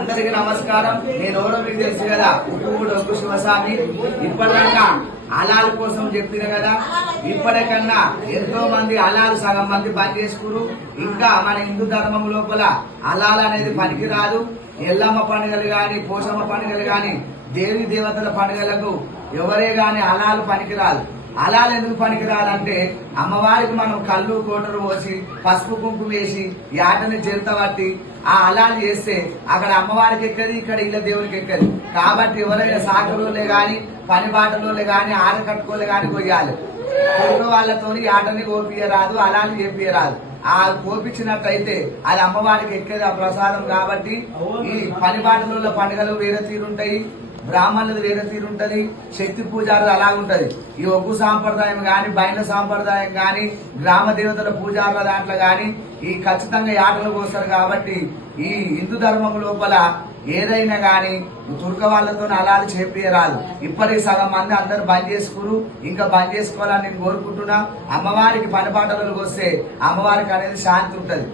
అందరికి నమస్కారం. నేను ఎవరో మీకు తెలుసు కదా, ఉప్పుగూడ ఒగ్గు శివస్వామి. ఇప్పటికన్నా అలాల కోసం చెప్పిన కదా, ఇప్పటికన్నా ఎంతో మంది అలాలు సగం మంది బంద్ చేసుకురు. ఇంకా మన హిందూ ధర్మం లోపల అలాలు అనేది పనికిరాదు. ఎల్లమ్మ పండుగలు గాని, పోషమ్మ పండుగలు గాని, దేవి దేవతల పండుగలకు ఎవరే గాని అలాలు పనికిరాదు. అలాలు ఎందుకు పనికిరాలంటే, అమ్మవారికి మనం కళ్ళు కోటరు పోసి పసుపు కుంకుమ వేసి యాటని చెరుత పట్టి ఆ అలాలు చేస్తే అక్కడ అమ్మవారికి ఎక్కది, ఇక్కడ ఇళ్ళ దేవునికి ఎక్కది. కాబట్టి ఎవరైనా సాకరోలే గాని, పని బాటలోలే గాని, ఆడ కట్టుకోలే గాని కొయ్యాలి. కొడుకు వాళ్ళతోని ఆటని కోపియరాదు, అలాలు చేపియరాదు. ఆ కోపించినట్టయితే అది అమ్మవారికి ఎక్కేది ఆ ప్రసాదం. కాబట్టి ఈ పని బాటలో పండుగలు వేరే తీరుంటాయి, బ్రాహ్మణులది వేరే తీరుంటది, శక్తి పూజారులు అలాగుంటది. ఈ ఒగ్గు సాంప్రదాయం గాని, బయట సాంప్రదాయం గాని, గ్రామ దేవతల పూజారుల దాంట్లో గాని ఈ ఖచ్చితంగా ఆటలు కోస్తారు. కాబట్టి ఈ హిందూ ధర్మం లోపల ఏదైనా గాని తుర్క వాళ్ళతో అలాలు చేపియరాదు. ఇప్పటికి సగం మంది అందరు బంద్ చేసుకురు, ఇంకా బంద్ చేసుకోవాలని నేను కోరుకుంటున్నా. అమ్మవారికి పని పాటలకు వస్తే అమ్మవారికి అనేది శాంతి ఉంటది.